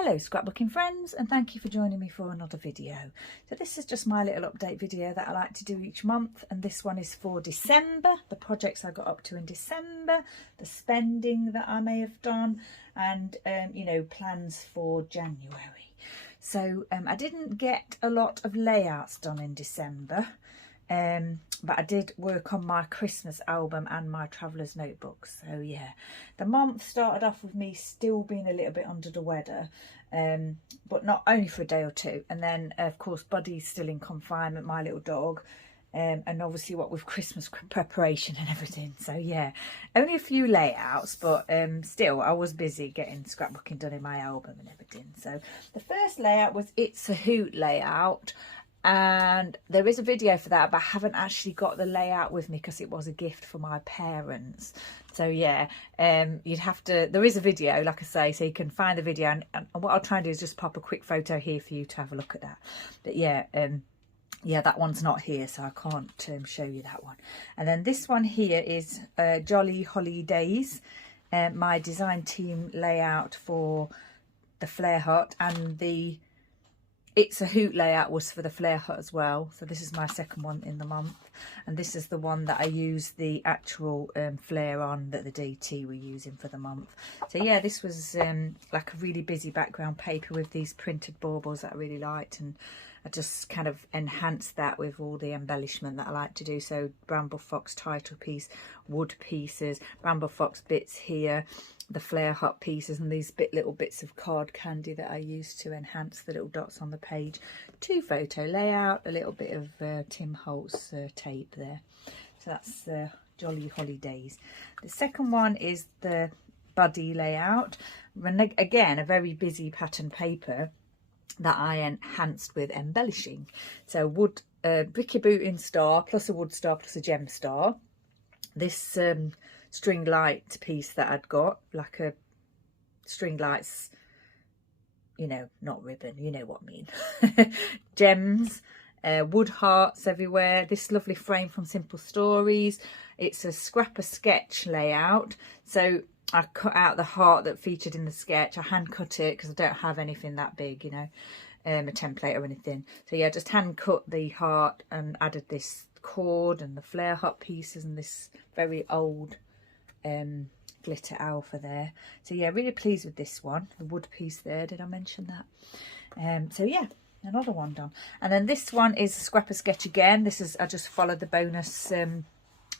Hello scrapbooking friends, and thank you for joining me for another video. So this is just my little update video that I like to do each month, and this one is for December, the projects I got up to in December, the spending that I may have done, and you know, plans for January. So I didn't get a lot of layouts done in December, but I did work on my Christmas album and my traveller's notebook. So yeah, the month started off with me still being a little bit under the weather, but not only for a day or two, and then of course Buddy's still in confinement, my little dog, and obviously what with Christmas preparation and everything. So yeah, only a few layouts, but still I was busy getting scrapbooking done in my album and everything. So the first layout was It's a Hoot layout, and there is a video for that, but I haven't actually got the layout with me because it was a gift for my parents. So yeah, you'd have to, there is a video, like I say, so you can find the video, and what I'll try and do is just pop a quick photo here for you to have a look at that. But yeah, yeah, that one's not here, so I can't show you that one. And then this one here is Jolly Holidays, my design team layout for the Flare Hut, and the It's a Hoot layout was for the Flare Hut as well. So this is my second one in the month, and this is the one that I used the actual flare on that the DT were using for the month. So yeah, this was like a really busy background paper with these printed baubles that I really liked, and I just kind of enhanced that with all the embellishment that I like to do. So Bramble Fox title piece, wood pieces, Bramble Fox bits here, the Flare Hut pieces, and these little bits of card candy that I used to enhance the little dots on the page. 2 photo layout, a little bit of Tim Holtz tape there. So that's Jolly Holidays. The second one is the Buddy layout, and again a very busy pattern paper that I enhanced with embellishing. So wood, bricky booting star plus a wood star plus a gem star. This string light piece that I'd got, like a string lights, you know, not ribbon, you know what I mean. Gems, wood hearts everywhere. This lovely frame from Simple Stories. It's a scrapper sketch layout. So I cut out the heart that featured in the sketch. I hand cut it because I don't have anything that big, you know, a template or anything. So yeah, just hand cut the heart and added this cord and the Flare Hut pieces and this very old glitter alpha there. So yeah, really pleased with this one. The wood piece there, did I mention that? So yeah, another one done. And then this one is a scrapper sketch again. This is, I just followed the bonus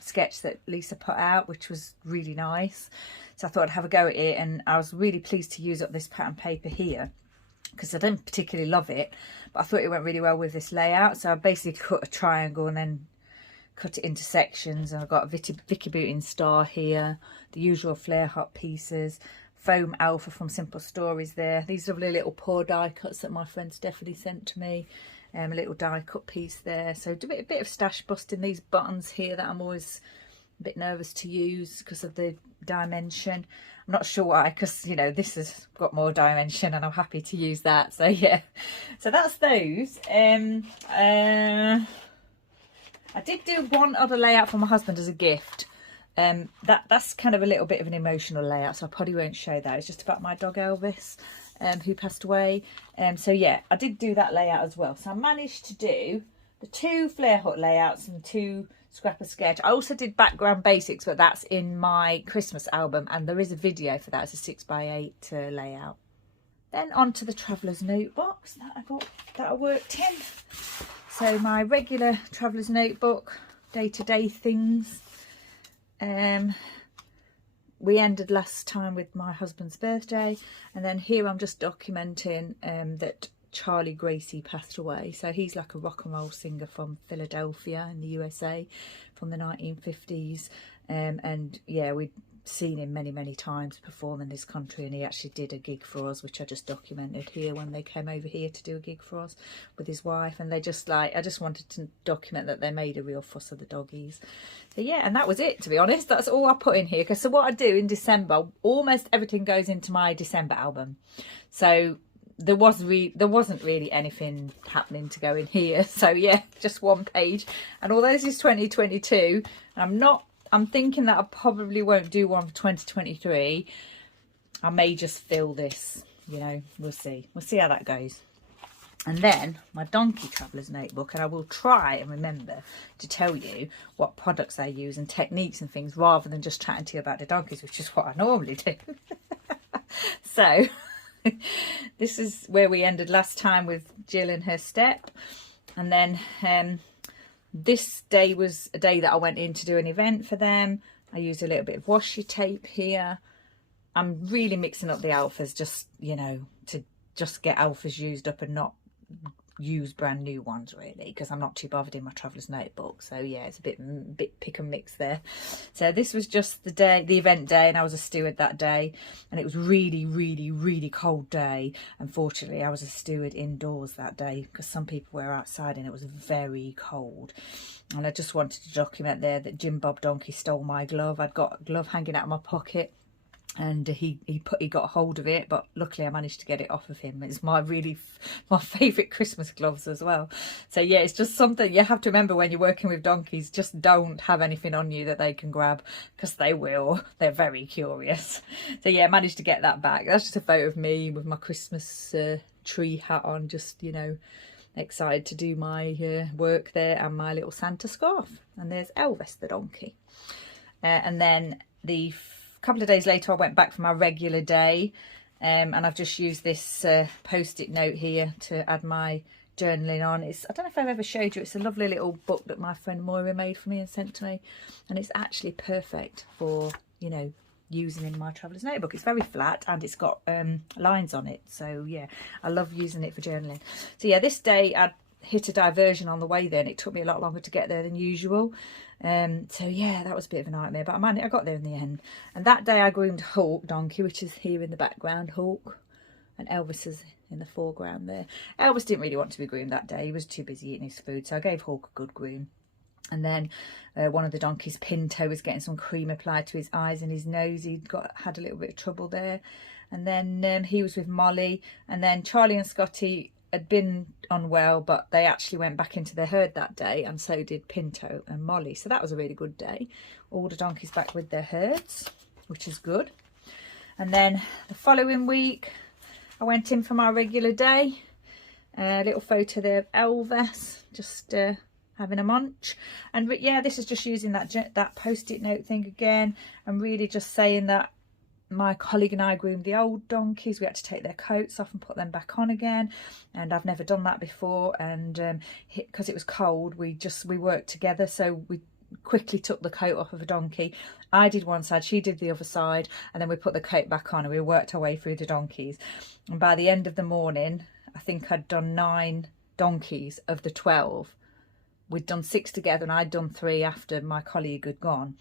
sketch that Lisa put out, which was really nice. So I thought I'd have a go at it, and I was really pleased to use up this pattern paper here because I don't particularly love it, but I thought it went really well with this layout. So I basically cut a triangle and then cut it into sections, and I've got a Vicky Booting star here, the usual Flare Hut pieces, foam alpha from Simple Stories there, these lovely little pour die cuts that my friend Stephanie sent to me, a little die cut piece there. So do a bit of stash busting, these buttons here that I'm always a bit nervous to use because of the dimension. I'm not sure why, because you know, this has got more dimension and I'm happy to use that. So yeah, so that's those. I did do one other layout for my husband as a gift. That's kind of a little bit of an emotional layout, so I probably won't show that. It's just about my dog Elvis, who passed away. So yeah, I did do that layout as well. So I managed to do the 2 Flare Hut layouts and 2 scrapper sketch. I also did background basics, but that's in my Christmas album, and there is a video for that. It's a 6x8 layout. Then on to the traveller's notebooks that I got, that I worked in. So my regular traveller's notebook, day-to-day things. We ended last time with my husband's birthday, and then here I'm just documenting that Charlie Gracie passed away. So he's like a rock and roll singer from Philadelphia in the USA from the 1950s, and yeah, we'd seen him many times perform in this country, and he actually did a gig for us, which I just documented here when they came over here to do a gig for us with his wife. And they just like, I just wanted to document that they made a real fuss of the doggies. So yeah, and that was it, to be honest. That's all I put in here, because so what I do in December, almost everything goes into my December album. So there wasn't really anything happening to go in here. So yeah, just one page, and although this is 2022, I'm thinking that I probably won't do one for 2023. I may just fill this you know, we'll see how that goes. And then my donkey traveller's notebook, and I will try and remember to tell you what products I use and techniques and things, rather than just chatting to you about the donkeys, which is what I normally do. So this is where we ended last time with Jill and her step. And then this day was a day that I went in to do an event for them. I used a little bit of washi tape here. I'm really mixing up the alphas, just, you know, to just get alphas used up and not use brand new ones, really, because I'm not too bothered in my traveller's notebook. So yeah, it's a bit pick and mix there. So this was just the event day, and I was a steward that day, and it was really cold day. Unfortunately, I was a steward indoors that day because some people were outside and it was very cold. And I just wanted to document there that Jim Bob Donkey stole my glove. I'd got a glove hanging out of my pocket, and he got hold of it, but luckily I managed to get it off of him. It's my favourite Christmas gloves as well. So yeah, it's just something you have to remember when you're working with donkeys. Just don't have anything on you that they can grab, because they will. They're very curious. So yeah, I managed to get that back. That's just a photo of me with my Christmas tree hat on, just, you know, excited to do my work there, and my little Santa scarf. And there's Elvis the donkey. And then the couple of days later I went back for my regular day, and I've just used this post-it note here to add my journaling on. I don't know if I've ever showed you, it's a lovely little book that my friend Moira made for me and sent to me, and it's actually perfect for, you know, using in my traveller's notebook. It's very flat and it's got lines on it, so yeah, I love using it for journaling. So yeah, this day I hit a diversion on the way there, and it took me a lot longer to get there than usual. So yeah, that was a bit of a nightmare, but I got there in the end. And that day I groomed Hawk donkey, which is here in the background, Hawk, and Elvis is in the foreground there. Elvis didn't really want to be groomed that day, he was too busy eating his food, so I gave Hawk a good groom. And then one of the donkeys, Pinto, was getting some cream applied to his eyes and his nose. Had a little bit of trouble there. And then he was with Molly, and then Charlie and Scotty had been unwell, but they actually went back into their herd that day, and so did Pinto and Molly. So that was a really good day. All the donkeys back with their herds, which is good. And then the following week I went in for my regular day. A little photo there of Elvis just having a munch. And yeah, this is just using that post-it note thing again, and really just saying that my colleague and I groomed the old donkeys. We had to take their coats off and put them back on again, and I've never done that before. And because it was cold, we worked together, so we quickly took the coat off of a donkey. I did one side, she did the other side, and then we put the coat back on, and we worked our way through the donkeys. And by the end of the morning, I think I'd done 9 donkeys of the 12. We'd done 6 together, and I'd done 3 after my colleague had gone.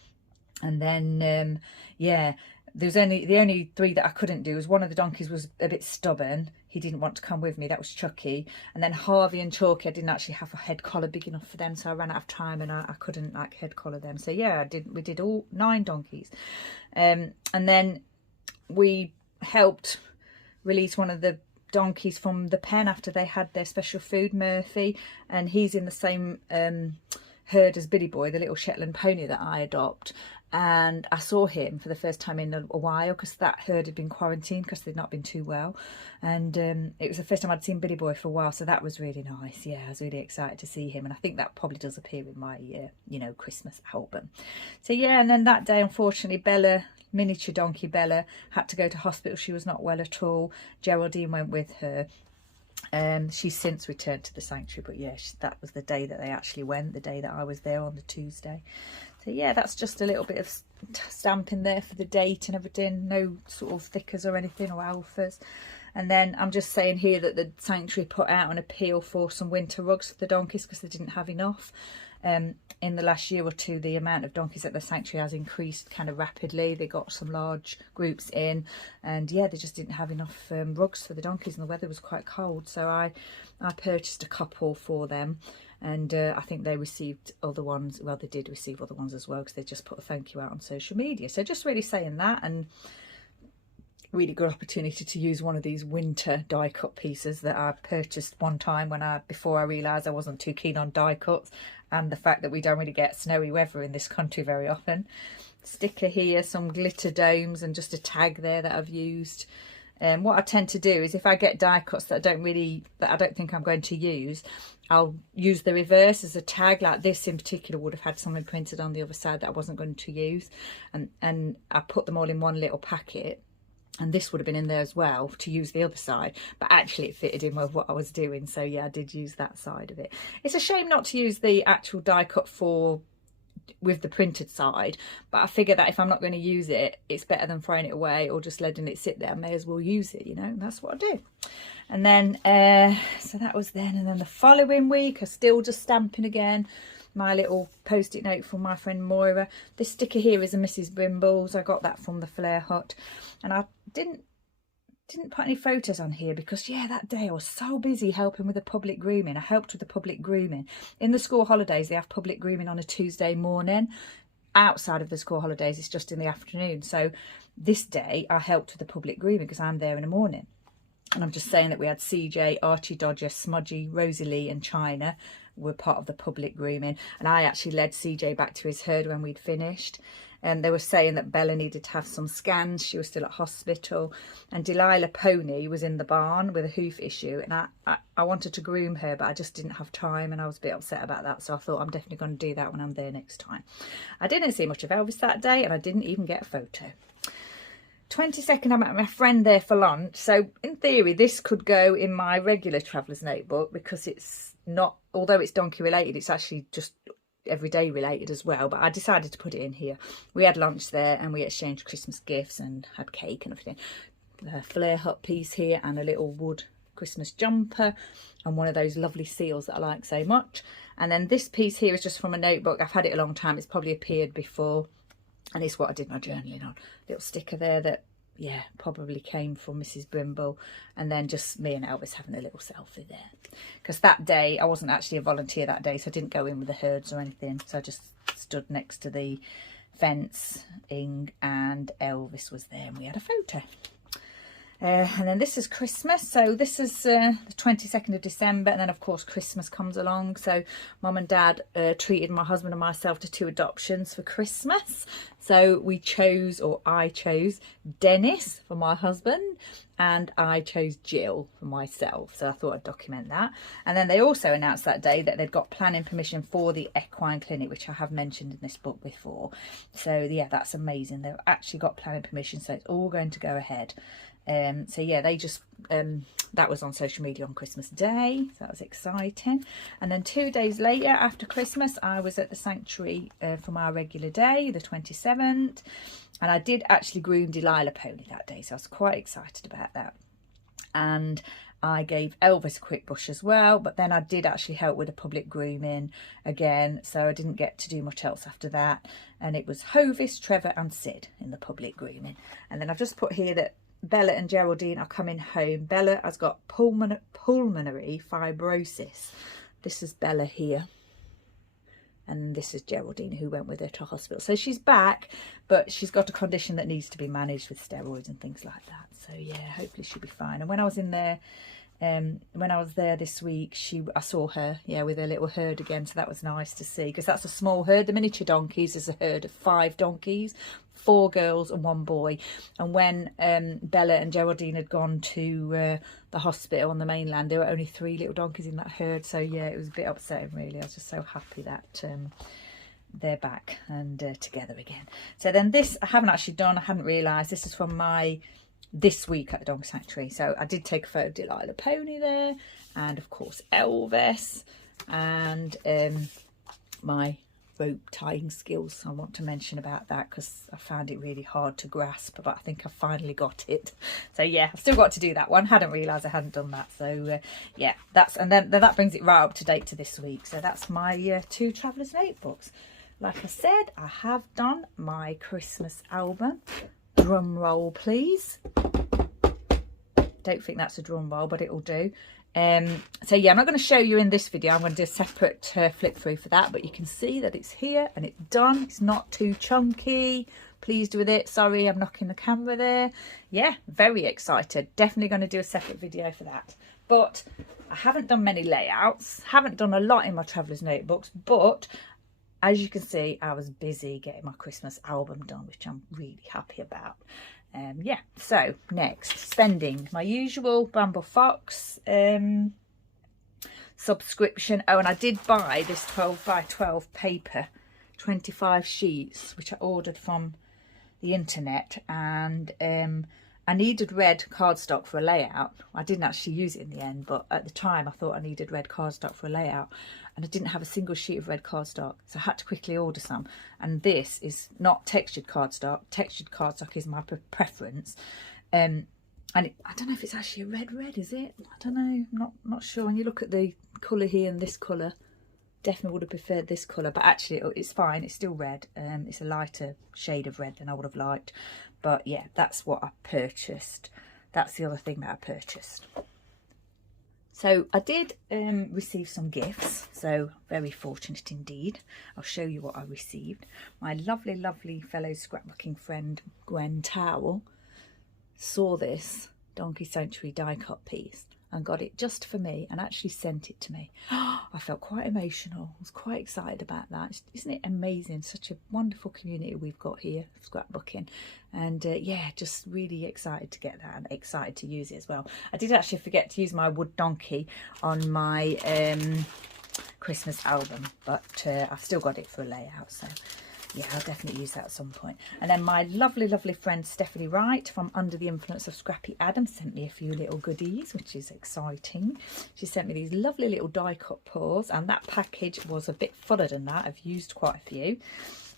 And then yeah, the only 3 that I couldn't do was one of the donkeys was a bit stubborn. He didn't want to come with me. That was Chucky. And then Harvey and Chalky, I didn't actually have a head collar big enough for them, so I ran out of time, and I couldn't like head collar them. So yeah, we did all 9 donkeys. And then we helped release one of the donkeys from the pen after they had their special food, Murphy, and he's in the same herd as Billy Boy, the little Shetland pony that I adopt. And I saw him for the first time in a while, because that herd had been quarantined because they'd not been too well, and it was the first time I'd seen Billy Boy for a while, so that was really nice. Yeah, I was really excited to see him, and I think that probably does appear in my you know, Christmas album. So yeah, and then that day, unfortunately, Bella, miniature donkey Bella, had to go to hospital. She was not well at all. Geraldine went with her. She's since returned to the sanctuary, but yeah, that was the day that they actually went, the day that I was there, on the Tuesday. So yeah, that's just a little bit of stamping there for the date and everything. No sort of thickers or anything, or alphas. And then I'm just saying here that the sanctuary put out an appeal for some winter rugs for the donkeys, because they didn't have enough. In the last year or two, the amount of donkeys at the sanctuary has increased kind of rapidly. They got some large groups in, and yeah, they just didn't have enough rugs for the donkeys, and the weather was quite cold. So I purchased a couple for them, and I think they received other ones. Well, they did receive other ones as well, because they just put a thank you out on social media. So just really saying that, and really good opportunity to use one of these winter die cut pieces that I purchased one time before I realised I wasn't too keen on die cuts, and the fact that we don't really get snowy weather in this country very often. Sticker here, some glitter domes, and just a tag there that I've used. What I tend to do is if I get die cuts that I don't think I'm going to use, I'll use the reverse as a tag. Like this in particular would have had something printed on the other side that I wasn't going to use, and I put them all in one little packet, and this would have been in there as well to use the other side, but actually it fitted in with what I was doing. So yeah, I did use that side of it. It's a shame not to use the actual die cut with the printed side, but I figure that if I'm not going to use it, it's better than throwing it away or just letting it sit there. I may as well use it, you know, and that's what I do. And then so that was then, and then the following week I still just stamping again. My little post-it note from my friend Moira. This sticker here is a Mrs. Brimble's. I got that from the Flare Hut, and I didn't put any photos on here because, yeah, that day I was so busy helping with the public grooming. I helped with the public grooming. In the school holidays, they have public grooming on a Tuesday morning. Outside of the school holidays, it's just in the afternoon. So this day I helped with the public grooming because I'm there in the morning. And I'm just saying that we had CJ, Archie Dodger, Smudgy, Rosalie and China were part of the public grooming. And I actually led CJ back to his herd when we'd finished. And they were saying that Bella needed to have some scans. She was still at hospital. And Delilah Pony was in the barn with a hoof issue. And I wanted to groom her, but I just didn't have time. And I was a bit upset about that. So I thought I'm definitely going to do that when I'm there next time. I didn't see much of Elvis that day, and I didn't even get a photo. 22nd, I'm at my friend there for lunch. So in theory, this could go in my regular traveller's notebook because it's not, although it's donkey related, it's actually just everyday related as well. But I decided to put it in here. We had lunch there and we exchanged Christmas gifts and had cake and everything. The Flare Hut piece here and a little wood Christmas jumper and one of those lovely seals that I like so much. And then this piece here is just from a notebook. I've had it a long time. It's probably appeared before. And it's what I did my journaling on. Little sticker there that, yeah, probably came from Mrs. Brimble. And then just me and Elvis having a little selfie there. Because that day, I wasn't actually a volunteer that day, so I didn't go in with the herds or anything. So I just stood next to the fence, and Elvis was there and we had a photo. And then this is Christmas. So this is the 22nd of December. And then, of course, Christmas comes along. So Mum and Dad treated my husband and myself to 2 adoptions for Christmas. So we chose, or I chose, Dennis for my husband. And I chose Jill for myself. So I thought I'd document that. And then they also announced that day that they'd got planning permission for the equine clinic, which I have mentioned in this book before. So, yeah, that's amazing. They've actually got planning permission. So it's all going to go ahead. So yeah, they just that was on social media on Christmas Day, so that was exciting. And then 2 days later, after Christmas, I was at the sanctuary from our regular day, the 27th, and I did actually groom Delilah Pony that day, so I was quite excited about that. And I gave Elvis a quick brush as well, but then I did actually help with the public grooming again, so I didn't get to do much else after that. And it was Hovis, Trevor and Sid in the public grooming. And then I've just put here that Bella and Geraldine are coming home. Bella has got pulmonary fibrosis. This is Bella here. And this is Geraldine, who went with her to hospital. So she's back, but she's got a condition that needs to be managed with steroids and things like that. So yeah, hopefully she'll be fine. And when I was in there, when I was there this week, I saw her, yeah, with her little herd again. So that was nice to see, because that's a small herd. The miniature donkeys is a herd of 5 donkeys, 4 girls and 1 boy. And when Bella and Geraldine had gone to the hospital on the mainland, there were only 3 little donkeys in that herd. So yeah, it was a bit upsetting really. I was just so happy that they're back and together again. So then this I haven't actually done. I hadn't realised this is from this week at the dog sanctuary. So I did take a photo of Delilah Pony there, and of course Elvis, and my rope tying skills. I want to mention about that because I found it really hard to grasp, but I think I finally got it. So yeah, I've still got to do that one. Hadn't realised I hadn't done that. So yeah, and then that brings it right up to date to this week. So that's my 2 travellers notebooks. Like I said, I have done my Christmas album. Drum roll, please. Don't think that's a drum roll, but it'll do. So yeah, I'm not going to show you in this video. I'm going to do a separate flip through for that, but you can see that it's here and it's done. It's not too chunky. Pleased with it. Sorry, I'm knocking the camera there. Yeah, very excited. Definitely going to do a separate video for that. But I haven't done many layouts. Haven't done a lot in my traveller's notebooks, but as you can see, I was busy getting my Christmas album done, which I'm really happy about. Yeah, so next, spending. My usual Bramble Fox subscription. Oh, and I did buy this 12 by 12 paper, 25 sheets, which I ordered from the internet, and I needed red cardstock for a layout. I didn't actually use it in the end, but at the time I thought I needed red cardstock for a layout, and I didn't have a single sheet of red cardstock, so I had to quickly order some. And this is not textured cardstock. Textured cardstock is my preference. And I don't know if it's actually a red, is it? I don't know, I'm not sure. When you look at the colour here and this colour, definitely would have preferred this colour, but actually it's fine, it's still red. It's a lighter shade of red than I would have liked, but yeah, that's what I purchased. That's the other thing that I purchased. So I did receive some gifts, so very fortunate indeed. I'll show you what I received. My lovely fellow scrapbooking friend Gwen Towell saw this Donkey Sanctuary die cut piece and got it just for me and actually sent it to me. I felt quite emotional. I was quite excited about that. Isn't it amazing? Such a wonderful community we've got here, scrapbooking. And yeah, just really excited to get that and excited to use it as well. I did actually forget to use my wood donkey on my Christmas album, but I've still got it for a layout, so yeah, I'll definitely use that at some point. And then my lovely friend Stephanie Wright from Under the Influence of Scrappy Adam sent me a few little goodies, which is exciting. She sent me these lovely little die cut paws, and that package was a bit fuller than that. I've used quite a few.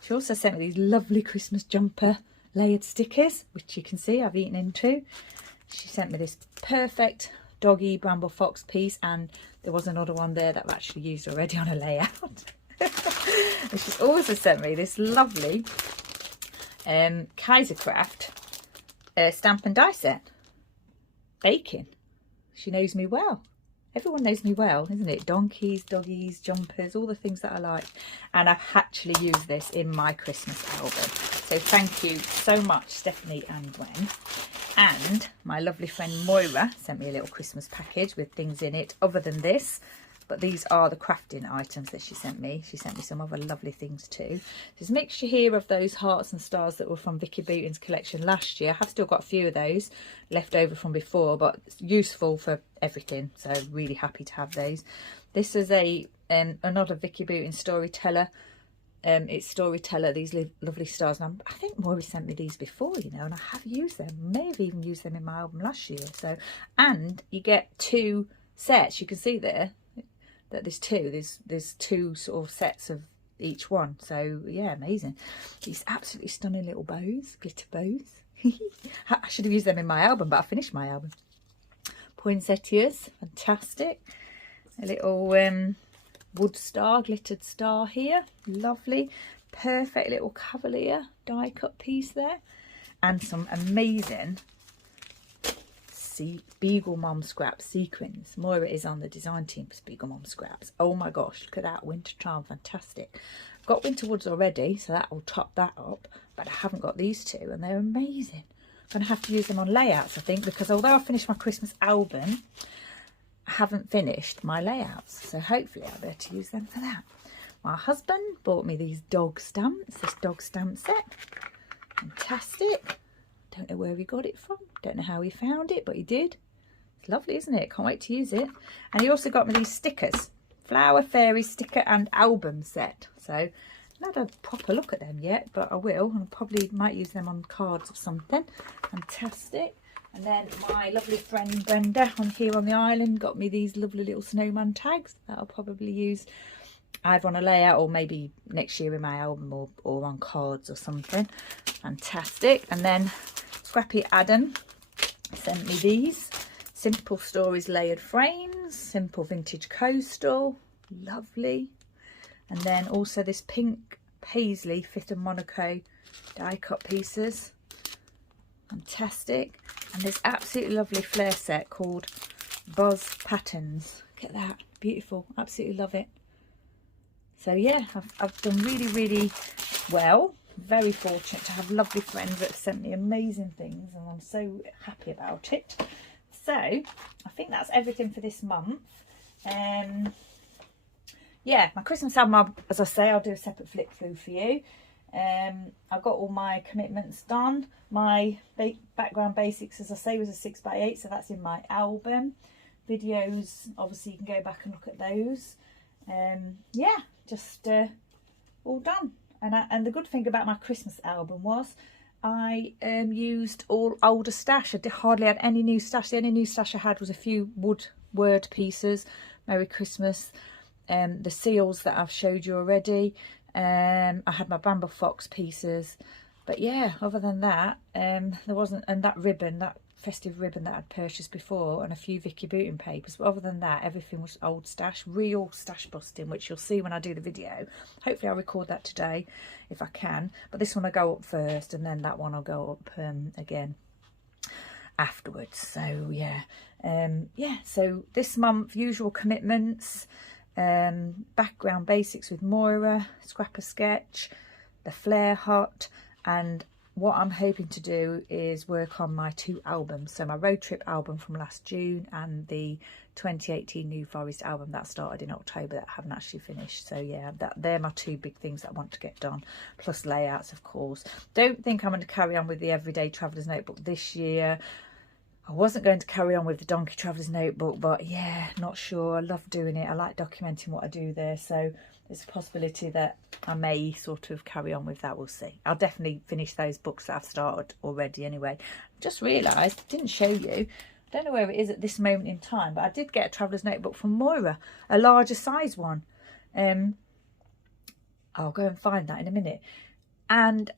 She also sent me these lovely Christmas jumper layered stickers, which you can see I've eaten into. She sent me this perfect doggy Bramble Fox piece, and there was another one there that I've actually used already on a layout. And she's also sent me this lovely Kaisercraft stamp and die set. Baking. She knows me well. Everyone knows me well, isn't it? Donkeys, doggies, jumpers, all the things that I like. And I've actually used this in my Christmas album. So thank you so much, Stephanie and Gwen. And my lovely friend Moira sent me a little Christmas package with things in it other than this. But these are the crafting items that she sent me. She sent me some other lovely things too. There's a mixture here of those hearts and stars that were from Vicky Booton's collection last year. I have still got a few of those left over from before, but it's useful for everything. So really happy to have those. This is another Vicky Booton Storyteller. It's Storyteller, these lovely stars. And I think Maury sent me these before, you know, and I have used them. May have even used them in my album last year. So, and you get 2 sets. You can see there that there's two sort of sets of each one. So yeah, amazing. These absolutely stunning little bows, glitter bows. I should have used them in my album, but I finished my album. Poinsettias, fantastic. A little wood star, glittered star here, lovely. Perfect little cavalier die cut piece there, and some amazing Beagle Mom Scraps sequins. Moira is on the design team for Beagle Mom Scraps. Oh my gosh, look at that winter charm, fantastic. I've got Winter Woods already, so that will top that up, but I haven't got these two, and they're amazing. I'm going to have to use them on layouts, I think, because although I finished my Christmas album, I haven't finished my layouts, so hopefully I'll be able to use them for that. My husband bought me these dog stamps, this dog stamp set. Fantastic. Don't know where he got it from, don't know how he found it, but he did. It's lovely, isn't it? Can't wait to use it. And he also got me these stickers, Flower Fairy sticker and album set. So I've not had a proper look at them yet, but I will, and I probably might use them on cards or something. Fantastic. And then my lovely friend Brenda here on the island got me these lovely little snowman tags that I'll probably use either on a layout or maybe next year in my album or on cards or something. Fantastic. And then Scrappy Adam sent me these Simple Stories layered frames, simple vintage coastal, lovely. And then also this pink paisley 5th and Monaco die cut pieces, fantastic. And this absolutely lovely flare set called Buzz Patterns. Look at that, beautiful, absolutely love it. So yeah, I've done really well. Very fortunate to have lovely friends that have sent me amazing things, and I'm so happy about it. So I think that's everything for this month. yeah, my Christmas album, as I say, I'll do a separate flip through for you. I've got all my commitments done. My background basics, as I say, was a 6x8, so that's in my album. Videos, obviously you can go back and look at those. Yeah, just all done. And the good thing about my Christmas album was I used all older stash. I hardly had any new stash. The only new stash I had was a few word pieces. Merry Christmas. The seals that I've showed you already. I had my Bramble Fox pieces, but yeah, other than that, there wasn't. And that ribbon, that festive ribbon that I'd purchased before, and a few Vicky Booten papers, but other than that, everything was old stash, real stash busting, which you'll see when I do the video. Hopefully I'll record that today if I can, but this one will go up first, and then that one will go up again afterwards. So yeah, yeah, so this month, usual commitments, background basics with Moira, Scrapper Sketch, the Flare Hut, and what I'm hoping to do is work on my 2 albums. So my road trip album from last June and the 2018 New Forest album that started in October that I haven't actually finished. So yeah, they're my 2 big things that I want to get done, plus layouts, of course. Don't think I'm going to carry on with the Everyday Traveller's Notebook this year. I wasn't going to carry on with the Donkey Traveller's Notebook, but yeah, not sure. I love doing it. I like documenting what I do there. So there's a possibility that I may sort of carry on with that. We'll see. I'll definitely finish those books that I've started already anyway. Just realised, didn't show you. I don't know where it is at this moment in time, but I did get a Traveller's Notebook from Moira, a larger size one. I'll go and find that in a minute. And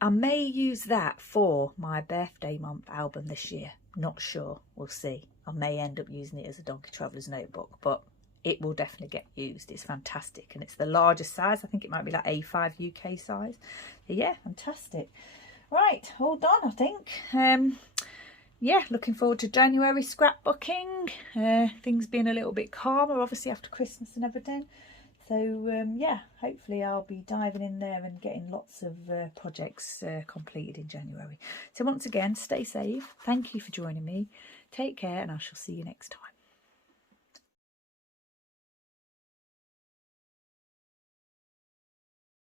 I may use that for my birthday month album this year. Not sure. We'll see. I may end up using it as a Donkey Traveller's Notebook, but it will definitely get used. It's fantastic, and it's the largest size. I think it might be like A5 UK size. So yeah, fantastic. Right, all done, I think. Yeah, looking forward to January scrapbooking. Things being a little bit calmer, obviously, after Christmas and everything. So yeah, hopefully I'll be diving in there and getting lots of projects completed in January. So once again, stay safe. Thank you for joining me. Take care, and I shall see you next time.